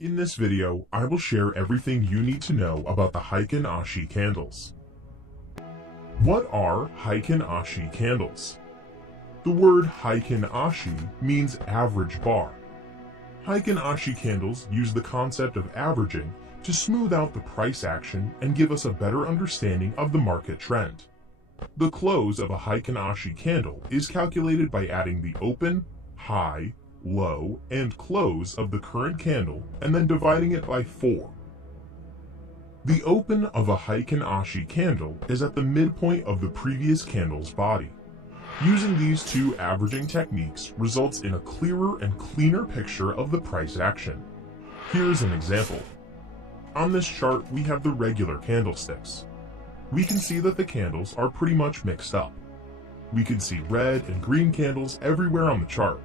In this video, I will share everything you need to know about the Heikin Ashi candles. What are Heikin Ashi candles? The word Heikin Ashi means average bar. Heikin Ashi candles use the concept of averaging to smooth out the price action and give us a better understanding of the market trend. The close of a Heikin Ashi candle is calculated by adding the open, high, low, and close of the current candle and then dividing it by 4. The open of a Heikin Ashi candle is at the midpoint of the previous candle's body. Using these two averaging techniques results in a clearer and cleaner picture of the price action. Here's an example. On this chart, we have the regular candlesticks. We can see that the candles are pretty much mixed up. We can see red and green candles everywhere on the chart.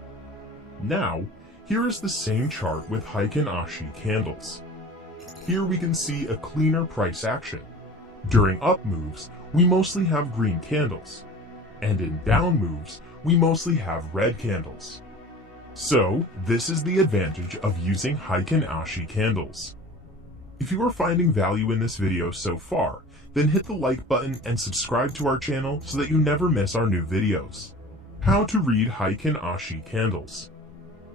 Now, here is the same chart with Heikin Ashi candles. Here we can see a cleaner price action. During up moves, we mostly have green candles, and in down moves, we mostly have red candles. So, this is the advantage of using Heikin Ashi candles. If you are finding value in this video so far, then hit the like button and subscribe to our channel so that you never miss our new videos. How to read Heikin Ashi candles.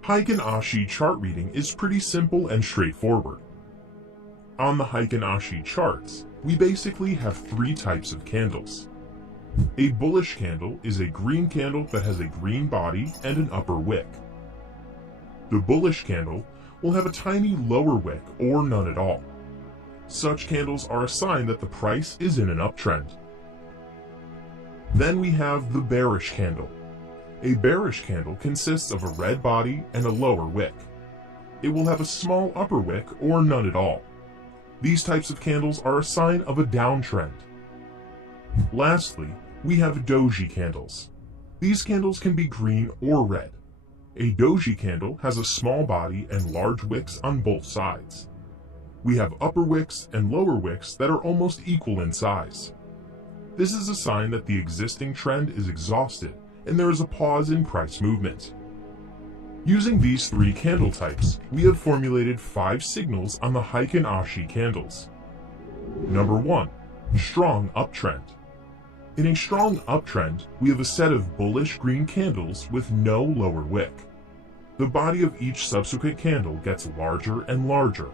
Heikin Ashi chart reading is pretty simple and straightforward. On the Heikin Ashi charts, we basically have 3 types of candles. A bullish candle is a green candle that has a green body and an upper wick. The bullish candle will have a tiny lower wick or none at all. Such candles are a sign that the price is in an uptrend. Then we have the bearish candle. A bearish candle consists of a red body and a lower wick. It will have a small upper wick or none at all. These types of candles are a sign of a downtrend. Lastly, we have doji candles. These candles can be green or red. A doji candle has a small body and large wicks on both sides. We have upper wicks and lower wicks that are almost equal in size. This is a sign that the existing trend is exhausted and there is a pause in price movement. Using these 3 candle types, we have formulated 5 signals on the Heikin Ashi candles. Number 1. Strong uptrend. In a strong uptrend, we have a set of bullish green candles with no lower wick. The body of each subsequent candle gets larger and larger.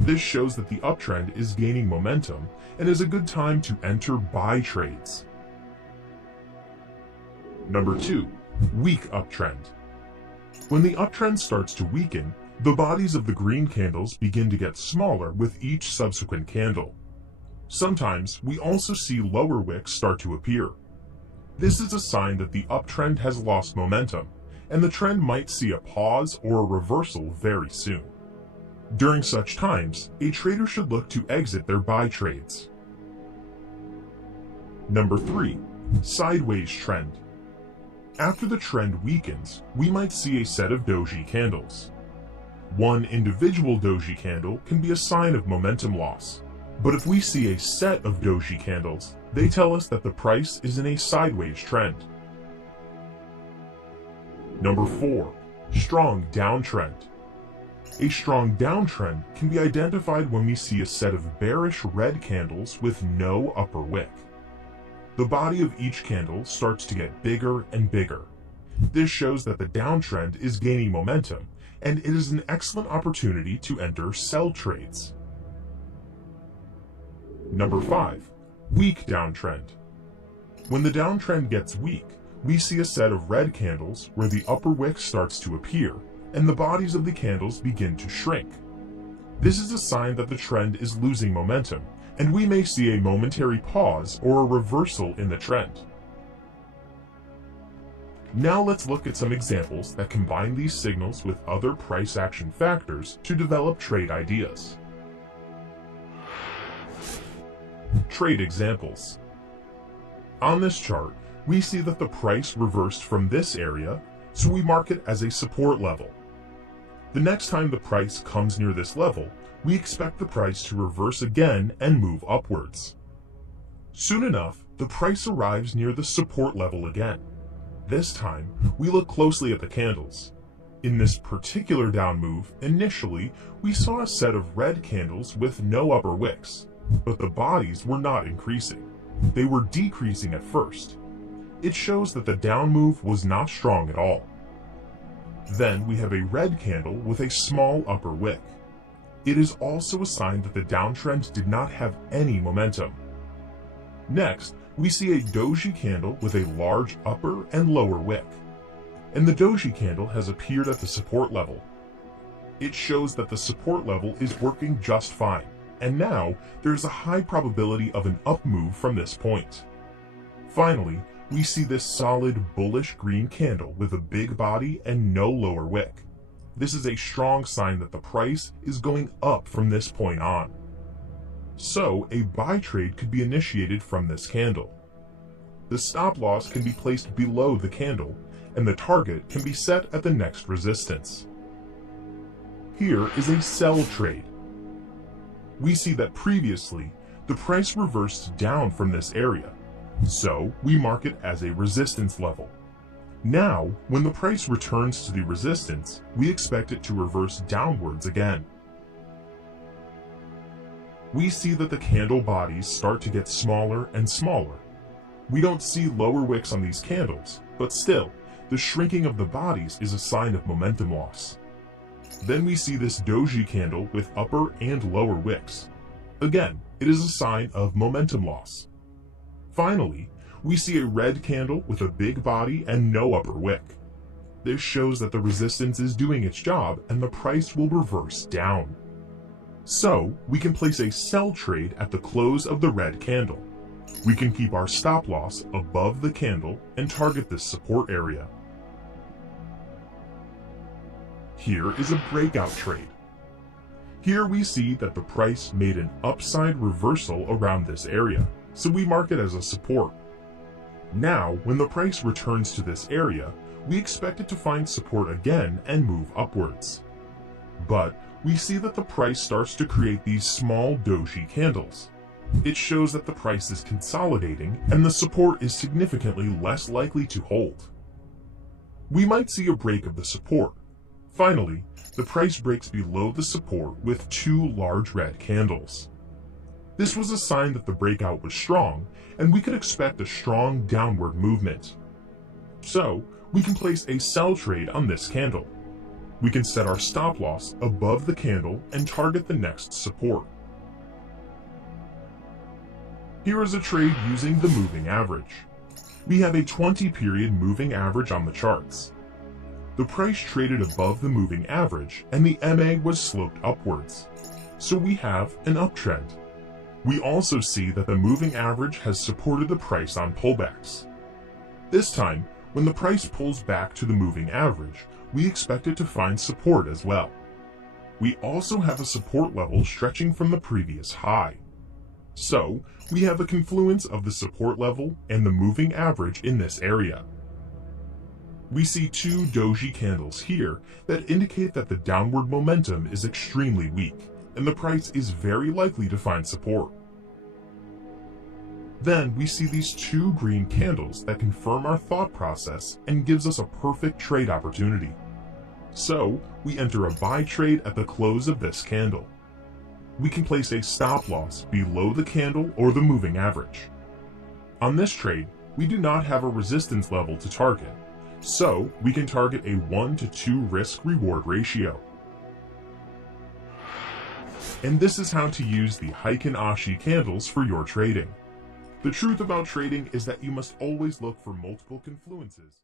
This shows that the uptrend is gaining momentum and is a good time to enter buy trades. Number 2. Weak uptrend. When the uptrend starts to weaken, the bodies of the green candles begin to get smaller with each subsequent candle. Sometimes we also see lower wicks start to appear. This is a sign that the uptrend has lost momentum, and the trend might see a pause or a reversal very soon. During such times, a trader should look to exit their buy trades. Number 3. Sideways trend. After the trend weakens, we might see a set of doji candles. One individual doji candle can be a sign of momentum loss, but if we see a set of doji candles, they tell us that the price is in a sideways trend. Number 4. Strong downtrend. A strong downtrend can be identified when we see a set of bearish red candles with no upper wick. The body of each candle starts to get bigger and bigger. This shows that the downtrend is gaining momentum, and it is an excellent opportunity to enter sell trades. Number 5. Weak downtrend. When the downtrend gets weak, we see a set of red candles where the upper wick starts to appear, and the bodies of the candles begin to shrink. This is a sign that the trend is losing momentum, and we may see a momentary pause or a reversal in the trend. Now let's look at some examples that combine these signals with other price action factors to develop trade ideas. Trade examples. On this chart, we see that the price reversed from this area, so we mark it as a support level. The next time the price comes near this level, we expect the price to reverse again and move upwards. Soon enough, the price arrives near the support level again. This time, we look closely at the candles. In this particular down move, initially, we saw a set of red candles with no upper wicks, but the bodies were not increasing. They were decreasing at first. It shows that the down move was not strong at all. Then we have a red candle with a small upper wick. It is also a sign that the downtrend did not have any momentum. Next, we see a doji candle with a large upper and lower wick, and the doji candle has appeared at the support level. It shows that the support level is working just fine, and now there is a high probability of an up move from this point. Finally, we see this solid bullish green candle with a big body and no lower wick. This is a strong sign that the price is going up from this point on. So a buy trade could be initiated from this candle. The stop loss can be placed below the candle, and the target can be set at the next resistance. Here is a sell trade. We see that previously, the price reversed down from this area, so we mark it as a resistance level. Now, when the price returns to the resistance, we expect it to reverse downwards again. We see that the candle bodies start to get smaller and smaller. We don't see lower wicks on these candles, but still, the shrinking of the bodies is a sign of momentum loss. Then we see this doji candle with upper and lower wicks. Again, it is a sign of momentum loss. Finally, we see a red candle with a big body and no upper wick. This shows that the resistance is doing its job and the price will reverse down. So, we can place a sell trade at the close of the red candle. We can keep our stop loss above the candle and target this support area. Here is a breakout trade. Here we see that the price made an upside reversal around this area, so we mark it as a support. Now, when the price returns to this area, we expect it to find support again and move upwards. But we see that the price starts to create these small doji candles. It shows that the price is consolidating and the support is significantly less likely to hold. We might see a break of the support. Finally, the price breaks below the support with two large red candles. This was a sign that the breakout was strong, and we could expect a strong downward movement. So, we can place a sell trade on this candle. We can set our stop loss above the candle and target the next support. Here is a trade using the moving average. We have a 20-period moving average on the charts. The price traded above the moving average and the MA was sloped upwards, so we have an uptrend. We also see that the moving average has supported the price on pullbacks. This time, when the price pulls back to the moving average, we expect it to find support as well. We also have a support level stretching from the previous high. So, we have a confluence of the support level and the moving average in this area. We see two doji candles here that indicate that the downward momentum is extremely weak, and the price is very likely to find support. Then we see these two green candles that confirm our thought process and gives us a perfect trade opportunity. So, we enter a buy trade at the close of this candle. We can place a stop loss below the candle or the moving average. On this trade, we do not have a resistance level to target, so we can target a 1-to-2 risk-reward ratio. And this is how to use the Heikin Ashi candles for your trading. The truth about trading is that you must always look for multiple confluences.